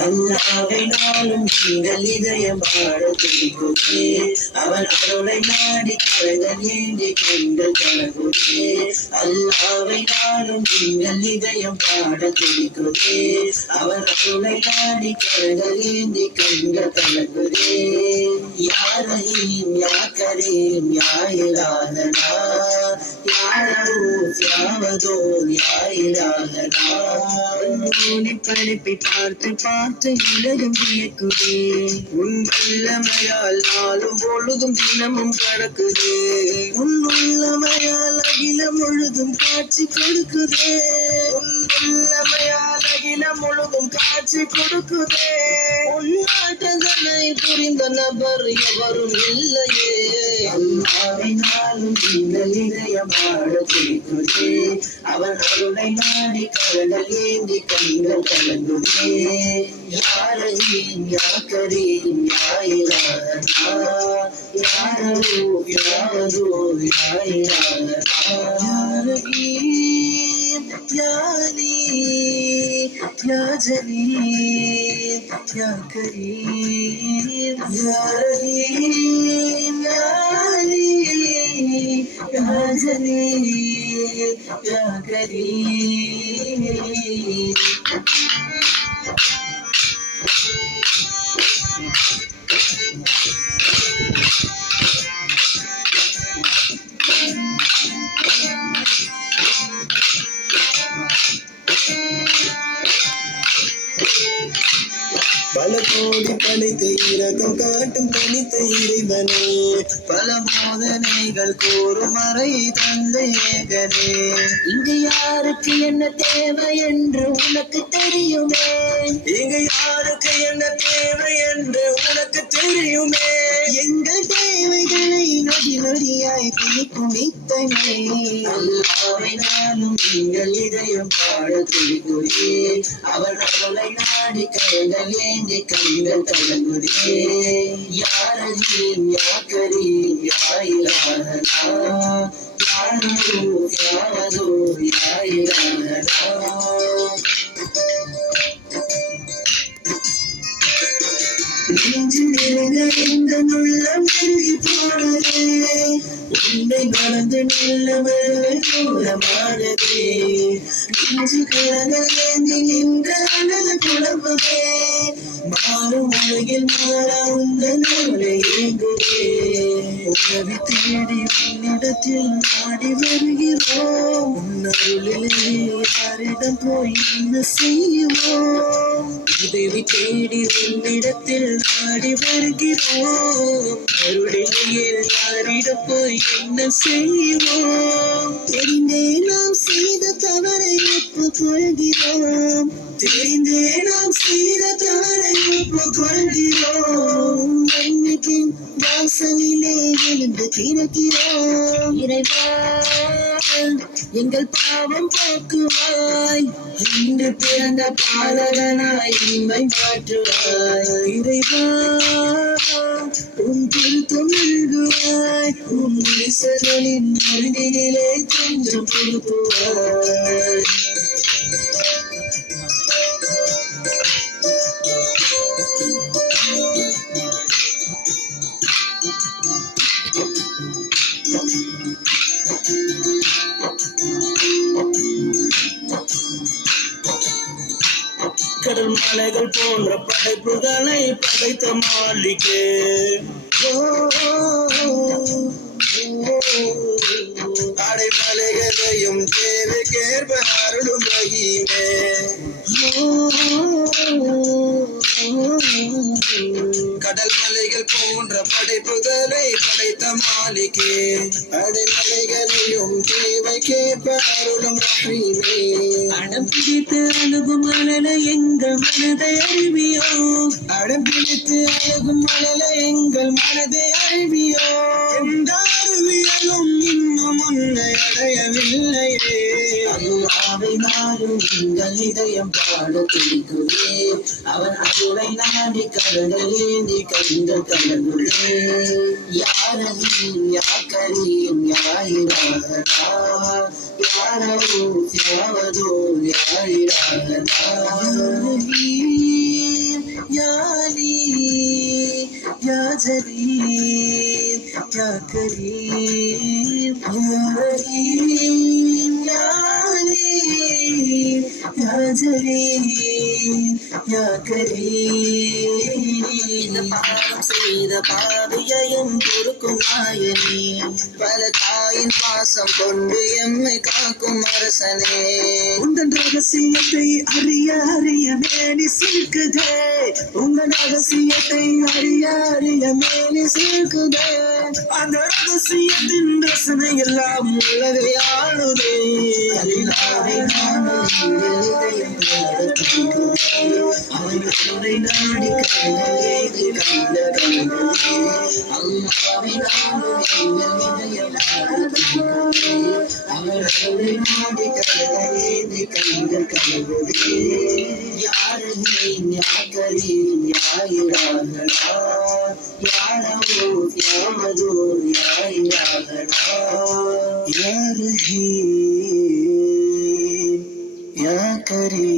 அல்லாவை நாளும் நீங்கள் இதயம் பாட துடிக்குதே அவன் அருளை நாடி கரைகள் ஏந்தி கண்கள் கலகுதே அல்லாவை நாளும் நீங்கள் இதயம் பாட துடிக்குதே அவன் அருளை நாடி கரைகள் ஏந்தி கண்கள் கலகுதே யா ரஹீம் யா கரீம் யா இலாஹனா யா ரഊஃப் யா வதூத் யா இலாஹனா படைப்பை பார்த்து பார்த்து உலகம் வியக்குதே உன் வல்லமையால் நாளும் பொழுதும் தினமும் கடக்குதே உன் உள்ளமையால் அகிலம் முழுதும் காட்சி கொடுக்குதே உன் உள்ளமையால் அகிலம் முழுதும் காட்சி கொடுக்குதே உன் நாட்டதனை புரிந்த நபர் எவரும் இல்லையே அல்லாவை நாளும் நீங்கள் இதயம் பாட துடிக்குதே அவன் அருளை நாடி கரங்கள் ஏந்தி கண்கள் கலங்குதே யா ரஹீம் யா கரீம் யா இலாஹனா யா ரഊஃப் யா வதூத் யா இலாஹனா யா ரஹீம் யா அலீம் யா ஜலீல் யா கரீம் யா ரஹீம் யா அலீம் யா ஜலீல் யா கரீம் பல கோடி படைத்த இரக்கம் காட்டும் தனித்த இறைவனே பல போதனைகள் கூறும் மறை தந்த ஏகனே இங்கு யாருக்கு என்ன தேவை என்று உனக்கு தெரியுமே இங்கு யாருக்கு என்ன தேவை என்று உனக்கு தெரியுமே எங்கள் தேவைகளை நொடி நொடியாய் பிடிக்கும் நித்தமே அல்லாவை நானும் எங்கள் இதயம் பாட துடிக்குதே அவர் அவளை நாடி கைகள் ஏந்தி கண்கள் கலங்குதே யா ரஹீம் யா கரீம் யா இலாஹனா யா ரഊஃப் யா வதூத் யா இலாஹனா நெஞ்சு நிறைந்த உள்ளம் நெருங்கி போனதே உன்னை மறந்து நல்லவர்கள் தூரமானதே நெஞ்சு கரங்கள் ஏந்தி நின்ற அனது குழம்புதே மாறும் உலகில் மாற உங்கள் நூலை ஏங்குதே உதவி தேடி உன்னிடத்தில் நாடி வருகிறோம் உன்னருளிலே யாரிடம் போய் என்ன செய்வோம் உதவி தேடி உன்னிடத்தில் நாடி வருகிறோம் அருளிலே யாரிடம் போய் என்ன செய்வோம் தெரிந்தே நாம் செய்த தவறை ஒப்புக்கொள்கிறோம் தெரிந்தே நாம் செய்த தவறை ஒப்புக்கொள்கிறோம் மன்னிப்பின் வாசலிலே எழுந்து திறக்கிறோம் இறைவா எங்கள் பாவம் போக்குவாய் இன்று பிறந்த பாலகனாய் நம்மை மாற்றுவாய் இறைவா உன் திருத்தம் எழுதுவாய் உன் நேசர்களின் மருந்தினிலே கொஞ்சம் கொடுக்குவாய் கடல் மலைகள் போன்ற படைப்புகளை படைத்த மாளிகே அடைமலைகளையும் தேவைக்கேற்ப அருளும் ரஹீமே கடல் மலைகள் போன்ற படைப்புகளை படைத்த மாளிகே அடைமலைகளையும் தேவைக்கேற்ப அருளும் ரஹீமே அடம் பிடித்து அழுகும் மணலை எங்கள் மனதை அறிவியோ அடம் பிடித்து அழுகும் மணலை எங்கள் மனதை அறிவியோ எந்த அறிவியலும் இன்னும் உன்னை அடையவில்லையே அல்லாவை நாளும் எங்கள் இதயம் பாட துடிக்குதே அவன் அருளை நாடி கடலில் ஏந்தி கண்ட கடவுளே யாரையும் யாக்கரையும் யாயிராகனா யாரோ யாவதோ யாயிராகனா யானி या जलील या करीम या रहीम या अलीम या जलील या करीम இந்த பாவம் செய்த பாவியையும் பொறுக்கும் நாயனே பல தாயின் பாசம் கொண்டு எம்மை காக்கும் அரசனே உந்தன் ரகசியத்தை அறிய அறிய மேனி சிக்குதே உங்கள் ரகசியத்தை அறிய அறிய மேனி சிக்குதே அந்த ரகசியத்தின் ரசனை எல்லாம் உள்ளதை ஆளுதே அறியாதை அவன் கருணை நாடி கருணை கண்ட கருணே அல்லாவை நாடும் எங்கள் இதயம் அவன் கருணை நாடி கருணை கண்ட கருணே யாரையும் யாக்கரையும் யாயிராகனா யாரோ யாவதோ யாயிராகனா या रहीम या करीम